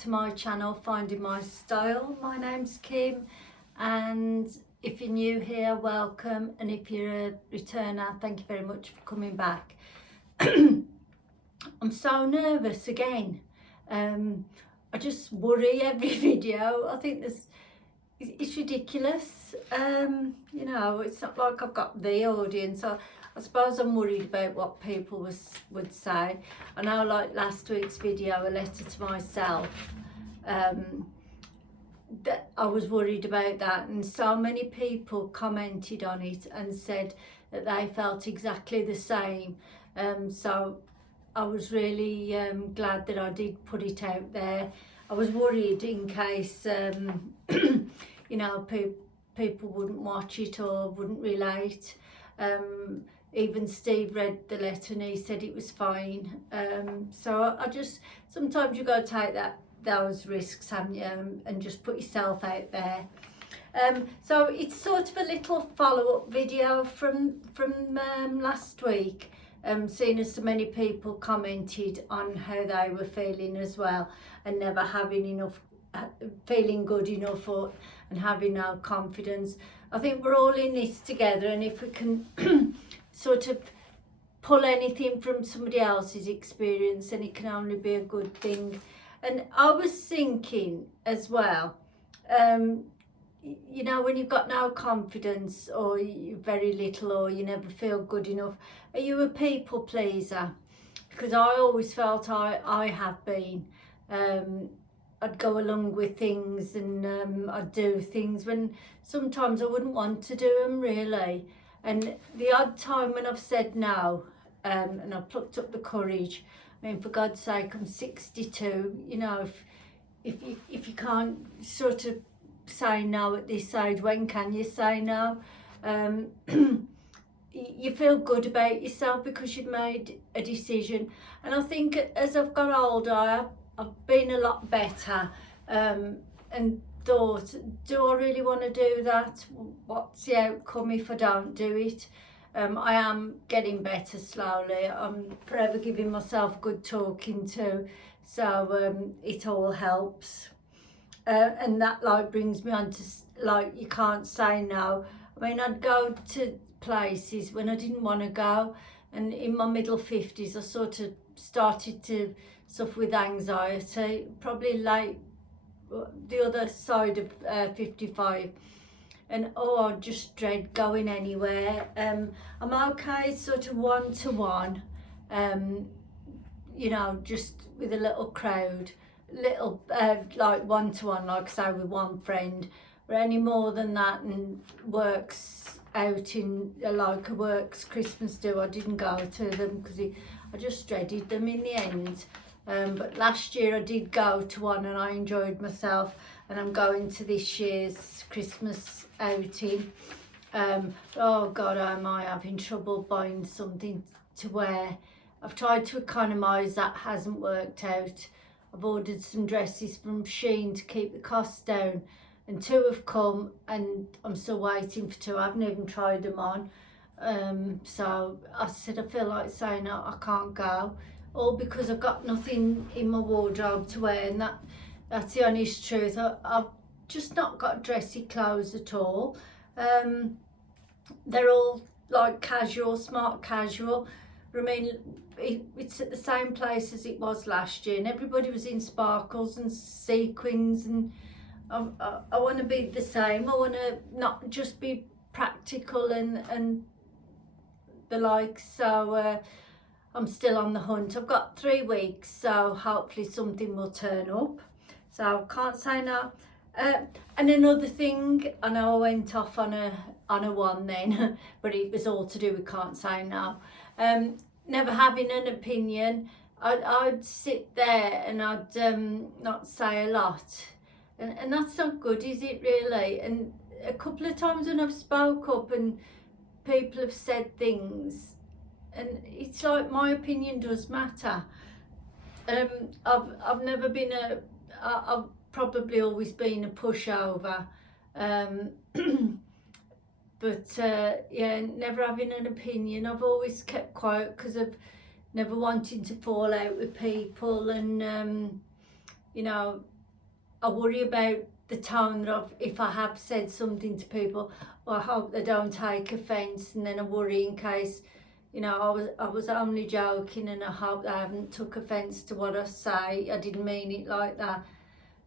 to my channel, Finding My Style. My name's Kim, and if you're new here, welcome, and if you're a returner, thank you very much for coming back. I'm so nervous again. I just worry every video. I think it's ridiculous. You know, it's not like I've got the audience. I suppose I'm worried about what people would say. I know, like last week's video, a letter to myself, that I was worried about that, and so many people commented on it and said that they felt exactly the same. So I was really glad that I did put it out there. I was worried in case you know, people wouldn't watch it or wouldn't relate. Even Steve read the letter and he said it was fine. So I just, sometimes you got to take those risks, haven't you, and just put yourself out there. So it's sort of a little follow-up video from last week, seeing as so many people commented on how they were feeling as well, and never having enough, feeling good enough, and having no confidence. I think we're all in this together, and if we can sort of pull anything from somebody else's experience, then it can only be a good thing. And I was thinking as well, you know, when you've got no confidence, or you very little, or you never feel good enough, are you a people pleaser? Because I always felt I have been. I'd go along with things, and I'd do things when sometimes I wouldn't want to do them, really. And the odd time when I've said no, and I've plucked up the courage. I mean, for God's sake, I'm 62. You know, if you can't sort of say no at this age, when can you say no? You feel good about yourself because you've made a decision. And I think as I've got older, I've been a lot better, and thought, do I really want to do that? What's the outcome if I don't do it? I am getting better slowly. I'm forever giving myself good talking to, so it all helps. And that like brings me on to, like, you can't say no. I mean, I'd go to places when I didn't want to go, and in my middle 50s I sort of started to suffer with anxiety, probably like the other side of 55, and I just dread going anywhere. I'm okay sort of one-to-one, you know, just with a little crowd, little like one-to-one, like say with one friend, but any more than that, and works out in like a works Christmas do, I didn't go to them because I just dreaded them in the end. But last year I did go to one and I enjoyed myself, and I'm going to this year's Christmas outing. Oh God, am I having trouble buying something to wear. I've tried to economise, that hasn't worked out. I've ordered some dresses from Shein to keep the costs down, and 2 have come, and I'm still waiting for 2. I haven't even tried them on. So I said I feel like saying I can't go, all because I've got nothing in my wardrobe to wear, and that's the honest truth. I've just not got dressy clothes at all. They're all like casual, smart casual. I mean, it's at the same place as it was last year, and everybody was in sparkles and sequins, and I want to be the same. I want to not just be practical and the like. So I'm still on the hunt. I've got 3 weeks, so hopefully something will turn up. So I can't say no. And another thing, I know I went off on a one then, but it was all to do with can't say no. Never having an opinion. I'd sit there and I'd not say a lot, and that's not good, is it, really? And a couple of times when I've spoke up and people have said things, and it's like my opinion does matter. I've never been I've probably always been a pushover, but yeah, never having an opinion. I've always kept quiet because of never wanting to fall out with people, and you know, I worry about the tone of if I have said something to people, or I hope they don't take offence, and then I worry in case, you know, I was only joking, and I hope they haven't took offence to what I say. I didn't mean it like that.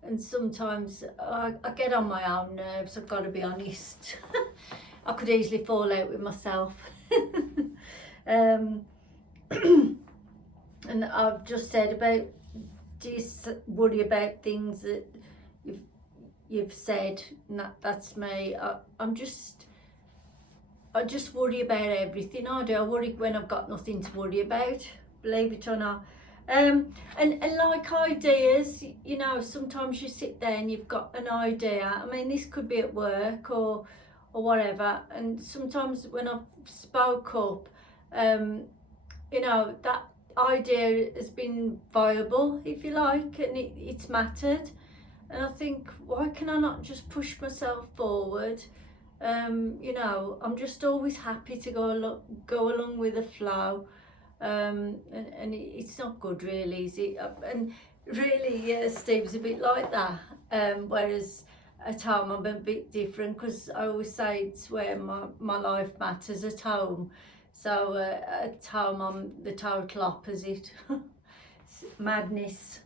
And sometimes I get on my own nerves, I've got to be honest. I could easily fall out with myself. um, and I've just said about, do you worry about things that you've said? And that's me. I just worry about everything I do. I worry when I've got nothing to worry about, believe it or not. And like ideas, you know, sometimes you sit there and you've got an idea. I mean, this could be at work or whatever. And sometimes when I've spoke up, you know, that idea has been viable, if you like, and it's mattered. And I think, why can I not just push myself forward? You know, I'm just always happy to go along with the flow. And it's not good, really, is it? And really, Steve's a bit like that. Whereas at home I'm a bit different, because I always say it's where my life matters, at home. So at home I'm the total opposite. Madness.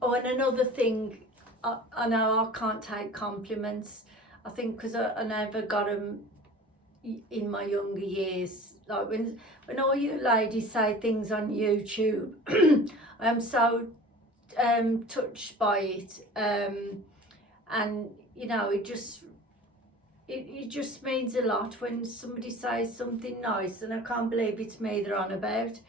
Oh, and another thing, I know I can't take compliments. I think because I never got them in my younger years. Like when all you ladies say things on YouTube, I am so touched by it, and you know, it just means a lot when somebody says something nice, and I can't believe it's me they're on about.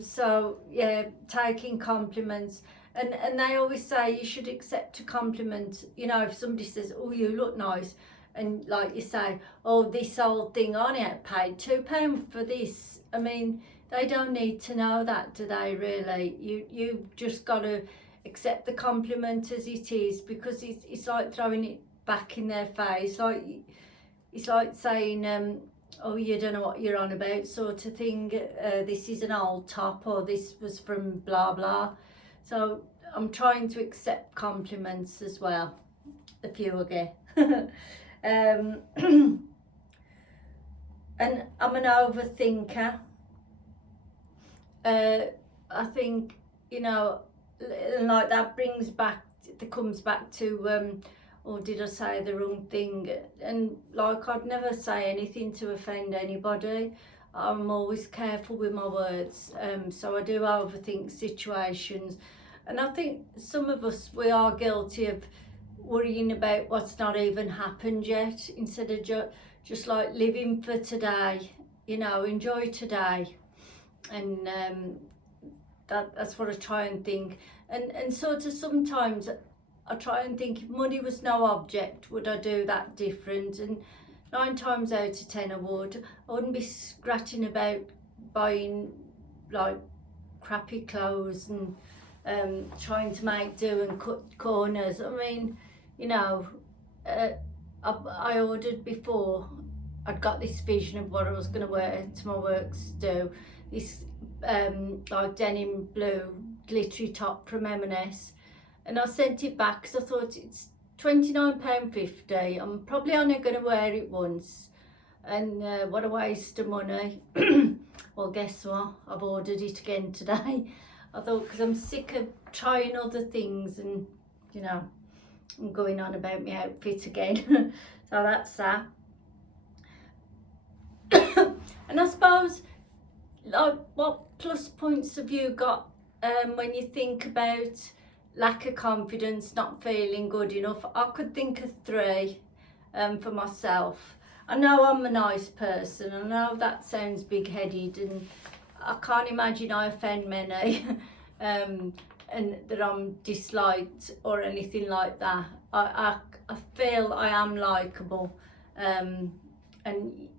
So yeah, taking compliments, and they always say you should accept a compliment. You know, if somebody says, "Oh, you look nice," and like you say, "Oh, this old thing on it, paid £2 for this." I mean, they don't need to know that, do they? Really, you've just got to accept the compliment as it is, because it's like throwing it back in their face. Like, it's like saying, "Oh, you don't know what you're on about," sort of thing. This is an old top, or this was from blah blah. So I'm trying to accept compliments as well, the few I get. And I'm an overthinker. I think, you know, like that comes back to, or did I say the wrong thing? And like, I'd never say anything to offend anybody. I'm always careful with my words, so I do overthink situations. And I think some of us, we are guilty of worrying about what's not even happened yet, instead of just like living for today, you know, enjoy today. And that's what I try and think. And sort of sometimes I try and think, if money was no object, would I do that different? And 9 times out of 10 I would. I wouldn't be scratching about buying like crappy clothes and trying to make do and cut corners. I mean, you know, I ordered before. I'd got this vision of what I was going to wear to my works do. This like denim blue glittery top from M&S, and I sent it back because I thought, it's £29.50. I'm probably only going to wear it once, and what a waste of money. Well, guess what? I've ordered it again today. I thought, because I'm sick of trying other things, and you know, I'm going on about my outfit again. So that's that. And I suppose, like, what plus points have you got when you think about lack of confidence, not feeling good enough? I could think of 3 for myself. I know I'm a nice person. I know that sounds big-headed, and I can't imagine I offend many, and that I'm disliked or anything like that. I feel I am likeable, and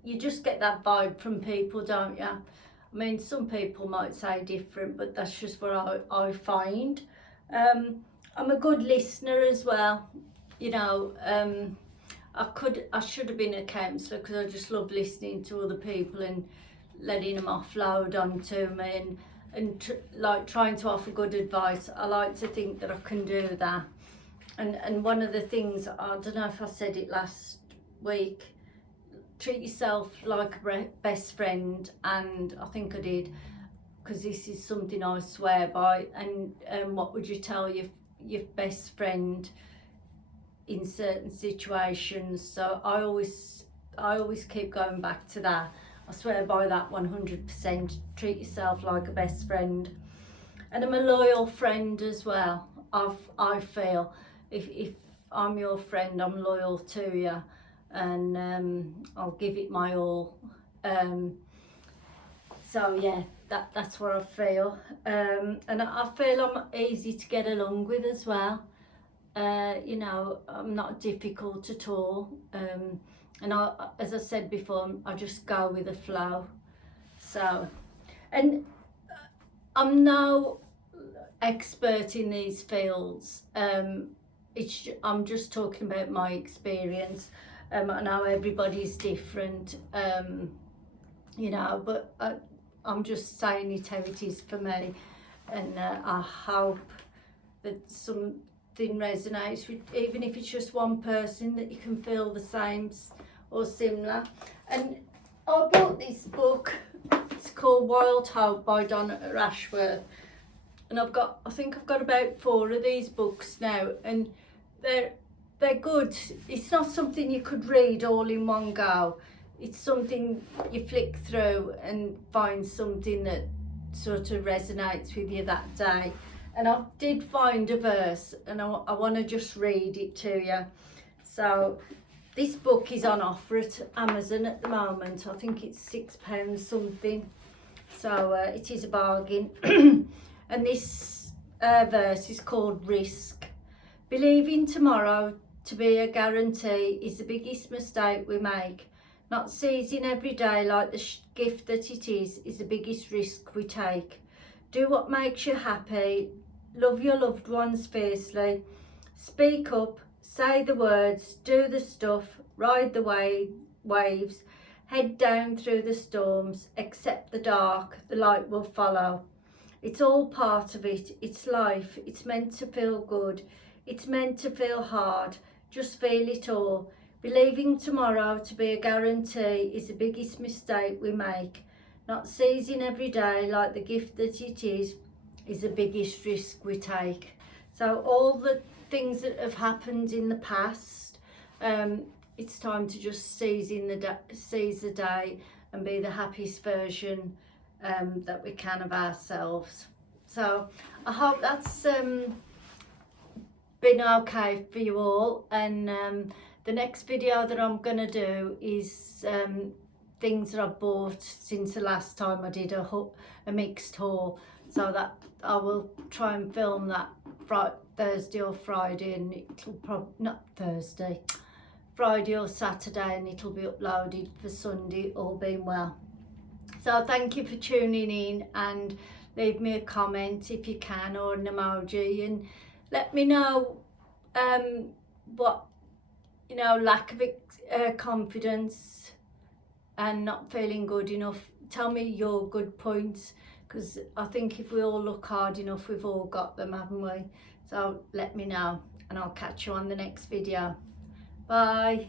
you just get that vibe from people, don't you? I mean, some people might say different, but that's just what I find. I'm a good listener as well. You know, I should have been a counsellor, because I just love listening to other people and letting them offload onto me. and like trying to offer good advice. I like to think that I can do that. And one of the things, I don't know if I said it last week, treat yourself like a best friend, and I think I did, because this is something I swear by. And what would you tell your best friend in certain situations? So I always keep going back to that. I swear by that 100%. Treat yourself like a best friend. And I'm a loyal friend as well. I feel if I'm your friend, I'm loyal to you, and I'll give it my all. So yeah, that's what I feel. And I feel I'm easy to get along with as well. You know, I'm not difficult at all. And as I said before, I just go with the flow. So, and I'm no expert in these fields. I'm just talking about my experience. I know everybody's different, you know, but I'm just saying it how it is for me, and I hope that something resonates with, even if it's just one person, that you can feel the same or similar. And I bought this book. It's called Wild Hope by Donna Ashworth, and I think I've got about 4 of these books now, and they're good. It's not something you could read all in one go. It's something you flick through and find something that sort of resonates with you that day. And I did find a verse, and I want to just read it to you. So this book is on offer at Amazon at the moment. I think it's £6 something. So it is a bargain. And this verse is called Risk. Believing tomorrow to be a guarantee is the biggest mistake we make. Not seizing every day like the gift that it is the biggest risk we take. Do what makes you happy. Love your loved ones fiercely. Speak up, say the words, do the stuff, ride the waves, head down through the storms, accept the dark, the light will follow. It's all part of it, it's life, it's meant to feel good, it's meant to feel hard, just feel it all. Believing tomorrow to be a guarantee is the biggest mistake we make. Not seizing every day like the gift that it is the biggest risk we take. So all the things that have happened in the past, it's time to just seize the day and be the happiest version that we can of ourselves. So I hope that's been okay for you all, and the next video that I'm gonna do is things that I've bought since the last time I did a mixed haul, so that I will try and film that Thursday or Friday, and it'll probably not Thursday, Friday or Saturday, and it'll be uploaded for Sunday, all being well. So thank you for tuning in, and leave me a comment if you can, or an emoji, and let me know what, you know, lack of confidence and not feeling good enough. Tell me your good points, because I think if we all look hard enough, we've all got them, haven't we? So let me know, and I'll catch you on the next video. Bye.